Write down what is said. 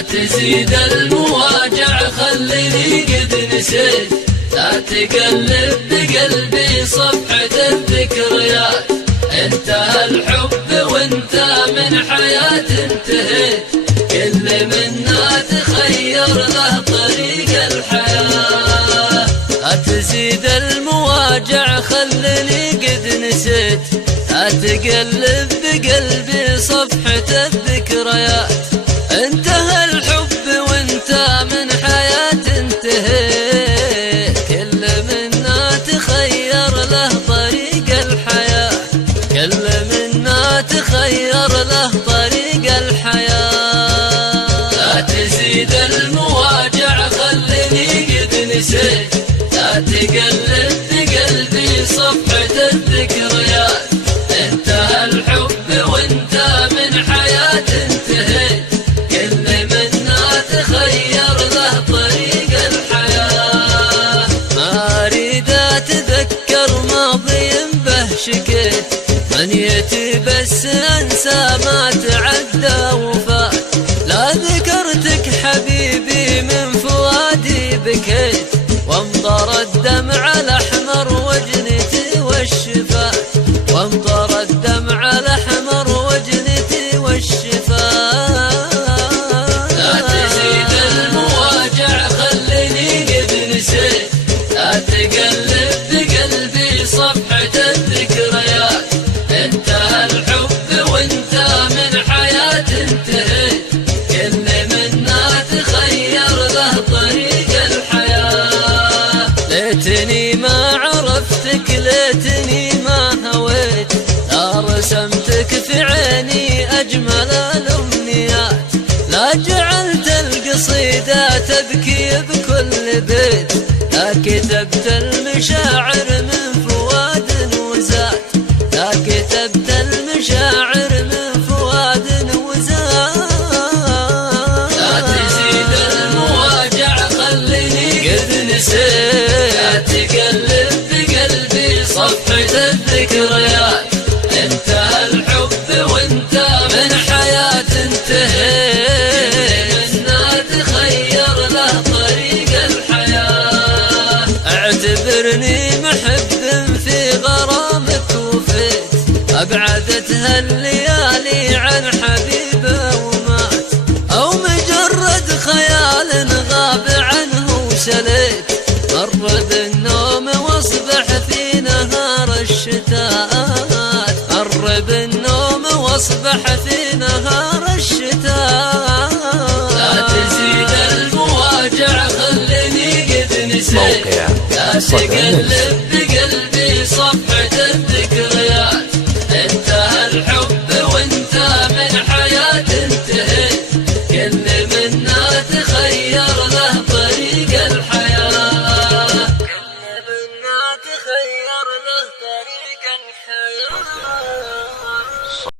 لا تزيد المواجع خليني قد نسيت، لا تقلب بقلبي صفحة الذكريات. انتهى الحب وانت من حياة انتهيت، كل منا تخير له طريق الحياة. لا تزيد المواجع خليني قد نسيت، لا تقلب بقلبي صفحة الذكريات. انتهى الحب وانت من حياة انتهيت، كل منا تخير له طريق الحياة، كل منا تخير له طريق الحياة. لا تزيد المواجع خليني قد نسيت، لا تقلب بقلبي صفحة الذكريات. انتهى الحب وانت من حياة انتهيت، كل منا تخير له طريق الحياة. ما اريد اتذكر ماضي به شكيت، منيتي بس انسى ما تعدى وفات. لا ذكرتك حبيبي من فؤادي بكيت، وامطر الدمع الاحمر وجنتي والشفات، وامطر الدمع الاحمر وجنتي والشفات. لا تزيد المواجع خليني قد نسيت، لا تقلب بقلبي صفحة الذكريات. انتهى الحب وانت من حياة انتهيت، كل منا تخير له طريق الحياة. ليتني ما عرفتك، ليتني ما هويت، لا رسمتك في عيني أجمل الأمنيات. لا جعلت القصيدة تبكي بكل بيت، لا كتبت المشاعر من فؤاد وزاد، لا كتبت المشاعر من فؤاد وزاد. لا تزيد المواجع خليني قد نسيت، لا تقلب بقلبي صفحة الذكريات. انتهى الحب وانت من حياة انتهيت، منا تخير له طريق الحياة. اعتبرني محب في غرامك وفيت، ابعدتها الليالي عن حبيبه ومات، او مجرد خيال غاب عنه وسليت. مر بالنوم واصبح في نهار الشتاء، مر بالنوم واصبح في نهار الشتاء. لا تزيد المواجع خليني قد نسيت، لا تقلب